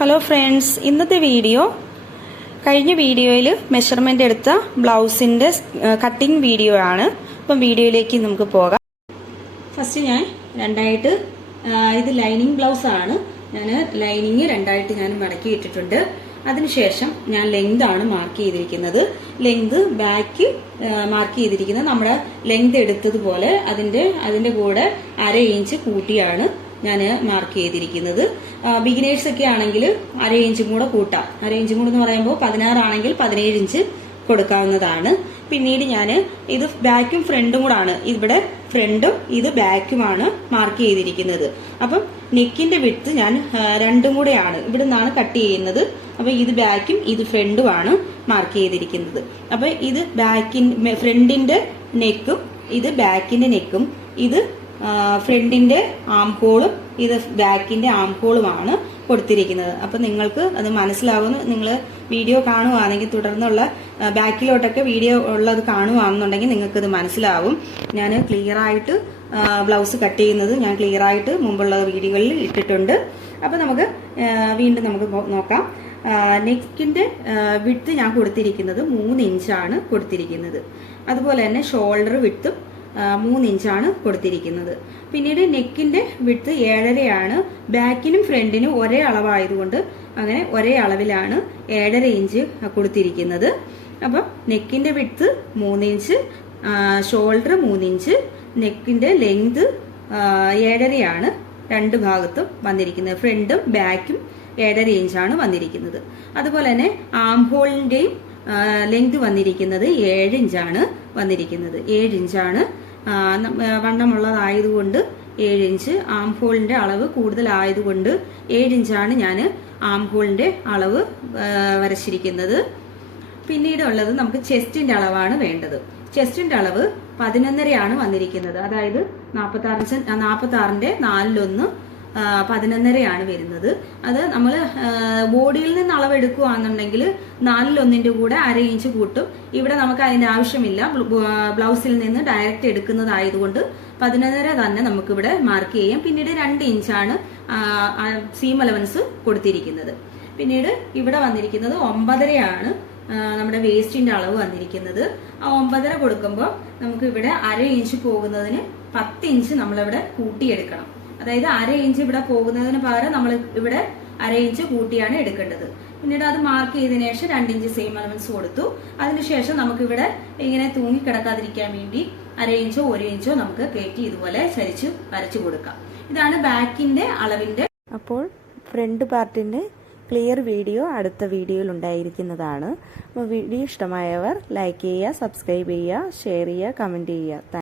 Hello friends ഇന്നത്തെ video കഴിഞ്ഞ വീഡിയോയിൽ മെഷർമെന്റ് എടുത്ത ബ്ലൗസിന്റെ കട്ടിങ് വീഡിയോ ആണ്. അപ്പം വീഡിയോയിലേക്ക് നമുക്ക് പോകാം. ഫസ്റ്റ് ഞാൻ രണ്ടായിട്ട് ഇത് ലൈനിങ് ബ്ലൗസ് ആണ്. ഞാൻ ലൈനിങ് രണ്ടായിട്ട് ഞാൻ മടക്കി ഇട്ടിട്ടുണ്ട്. അതിനുശേഷം ഞാൻ ലെങ്ത് ആണ് മാർക്ക് ചെയ്തിരിക്കുന്നത്. ലെങ്ത് ബാക്ക് മാർക്ക് ചെയ്തിരിക്കുന്നത് നമ്മുടെ ലെങ്ത് എടുത്തതുപോലെ അതിന്റെ അതിന്റെ കൂടെ അര ഇഞ്ച് കൂട്ടിയാണ്. ഞാൻ മാർക്ക് ചെയ്തിരിക്കുന്നത്. ബിഗിനേഴ്സ് ഒക്കെ ആണെങ്കിൽ അര ഇഞ്ചും കൂടെ കൂട്ടാം. അര ഇഞ്ചും കൂടെ എന്ന് പറയുമ്പോൾ പതിനാറാണെങ്കിൽ പതിനേഴ് ഇഞ്ച് കൊടുക്കാവുന്നതാണ്. പിന്നീട് ഞാൻ ഇത് ബാക്കും ഫ്രണ്ടും കൂടാണ്. ഇവിടെ ഫ്രണ്ടും ഇത് ബാക്കുമാണ് മാർക്ക് ചെയ്തിരിക്കുന്നത്. അപ്പം നെക്കിന്റെ വിട്ത് ഞാൻ രണ്ടും കൂടെയാണ് ഇവിടെ നിന്നാണ് കട്ട് ചെയ്യുന്നത്. അപ്പൊ ഇത് ബാക്കും ഇത് ഫ്രണ്ടുമാണ് മാർക്ക് ചെയ്തിരിക്കുന്നത്. അപ്പൊ ഇത് ബാക്കിൻ ഫ്രണ്ടിന്റെ നെക്കും ഇത് ബാക്കിന്റെ നെക്കും ഇത് ഫ്രണ്ടിന്റെ ആം ഹോളും ഇത് ബാക്കിന്റെ ആം ഹോളുമാണ് കൊടുത്തിരിക്കുന്നത്. അപ്പൊ നിങ്ങൾക്ക് അത് മനസ്സിലാവുന്നു. നിങ്ങൾ വീഡിയോ കാണുവാണെങ്കിൽ തുടർന്നുള്ള ബാക്കിലോട്ടൊക്കെ വീഡിയോ ഉള്ളത് കാണുവാണെന്നുണ്ടെങ്കിൽ നിങ്ങൾക്ക് ഇത് മനസ്സിലാവും. ഞാൻ ക്ലിയർ ആയിട്ട് ബ്ലൗസ് കട്ട് ചെയ്യുന്നത് ഞാൻ ക്ലിയർ ആയിട്ട് മുമ്പുള്ള വീഡിയോകളിൽ ഇട്ടിട്ടുണ്ട്. അപ്പൊ നമുക്ക് വീണ്ടും നമുക്ക് നോക്കാം. നെക്കിന്റെ വിട്ട് ഞാൻ കൊടുത്തിരിക്കുന്നത് മൂന്ന് ഇഞ്ചാണ് കൊടുത്തിരിക്കുന്നത്. അതുപോലെ തന്നെ ഷോൾഡർ ആ, മൂന്ന് ഇഞ്ചാണ് കൊടുത്തിരിക്കുന്നത്. പിന്നീട് നെക്കിന്റെ വിട്ട് ഏഴരയാണ്. ബാക്കിനും ഫ്രണ്ടിനും ഒരേ അളവായതുകൊണ്ട് അങ്ങനെ ഒരേ അളവിലാണ് ഏഴര ഇഞ്ച് കൊടുത്തിരിക്കുന്നത്. അപ്പം നെക്കിന്റെ വിട്ട് മൂന്ന് ഇഞ്ച് ഷോൾഡർ മൂന്ന് ഇഞ്ച് നെക്കിന്റെ ലെങ്ത് ഏഴരയാണ് രണ്ട് ഭാഗത്തും വന്നിരിക്കുന്നത്. ഫ്രണ്ടും ബാക്കും ഏഴര ഇഞ്ചാണ് വന്നിരിക്കുന്നത്. അതുപോലെ തന്നെ ആം ഹോളിന്റെയും ലെങ്ത് വന്നിരിക്കുന്നത് ഏഴ് ഇഞ്ചാണ് വന്നിരിക്കുന്നത്. ഏഴ് ഇഞ്ചാണ് വണ്ണമുള്ളതായതുകൊണ്ട് ഏഴ് ഇഞ്ച് ആം ഹോളിന്റെ അളവ് കൂടുതലായതുകൊണ്ട് ഏഴ് ഇഞ്ചാണ് ഞാൻ ആം ഹോളിന്റെ അളവ് വരച്ചിരിക്കുന്നത്. പിന്നീട് ഉള്ളത് നമുക്ക് ചെസ്റ്റിന്റെ അളവാണ് വേണ്ടത്. ചെസ്റ്റിന്റെ അളവ് പതിനൊന്നരയാണ് വന്നിരിക്കുന്നത്. അതായത് നാൽപ്പത്തി ആറ് നാൽപ്പത്തി ആറിന്റെ നാലിലൊന്ന് പതിനൊന്നരയാണ് വരുന്നത്. അത് നമ്മൾ ബോഡിയിൽ നിന്ന് അളവെടുക്കുകയാണെന്നുണ്ടെങ്കിൽ നാലിലൊന്നിന്റെ കൂടെ അര ഇഞ്ച് കൂട്ടും. ഇവിടെ നമുക്ക് അതിന്റെ ആവശ്യമില്ല. ബ്ലൗസിൽ നിന്ന് ഡയറക്റ്റ് എടുക്കുന്നതായതുകൊണ്ട് പതിനൊന്നര തന്നെ നമുക്കിവിടെ മാർക്ക് ചെയ്യാം. പിന്നീട് രണ്ട് ഇഞ്ചാണ് സീം അലവൻസ് കൊടുത്തിരിക്കുന്നത്. പിന്നീട് ഇവിടെ വന്നിരിക്കുന്നത് ഒമ്പതരയാണ് നമ്മുടെ വേസ്റ്റിന്റെ അളവ് വന്നിരിക്കുന്നത്. ആ ഒമ്പതര കൊടുക്കുമ്പോൾ നമുക്ക് ഇവിടെ അര ഇഞ്ച് പോകുന്നതിന് പത്ത് ഇഞ്ച് നമ്മളിവിടെ കൂട്ടിയെടുക്കണം. അതായത് അര ഇഞ്ച് ഇവിടെ പോകുന്നതിന് പകരം നമ്മൾ ഇവിടെ അര ഇഞ്ച് കൂട്ടിയാണ് എടുക്കേണ്ടത്. പിന്നീട് അത് മാർക്ക് ചെയ്തതിനു ശേഷം രണ്ട് ഇഞ്ച് സെയിം അലവൻസ് കൊടുത്തു. അതിനുശേഷം നമുക്ക് ഇവിടെ ഇങ്ങനെ തൂങ്ങി കിടക്കാതിരിക്കാൻ വേണ്ടി അര ഇഞ്ചോ ഒരു ഇഞ്ചോ നമുക്ക് കയറ്റി ഇതുപോലെ ചരിച്ച് വരച്ചു കൊടുക്കാം. ഇതാണ് ബാക്കിന്റെ അളവിന്റെ അപ്പോൾ ഫ്രണ്ട് പാർട്ടിന്റെ ക്ലിയർ വീഡിയോ അടുത്ത വീഡിയോയിൽ ഉണ്ടായിരിക്കുന്നതാണ്. വീഡിയോ ഇഷ്ടമായവർ ലൈക്ക് ചെയ്യുക സബ്സ്ക്രൈബ് ചെയ്യുക ഷെയർ ചെയ്യുക കമന്റ് ചെയ്യുക.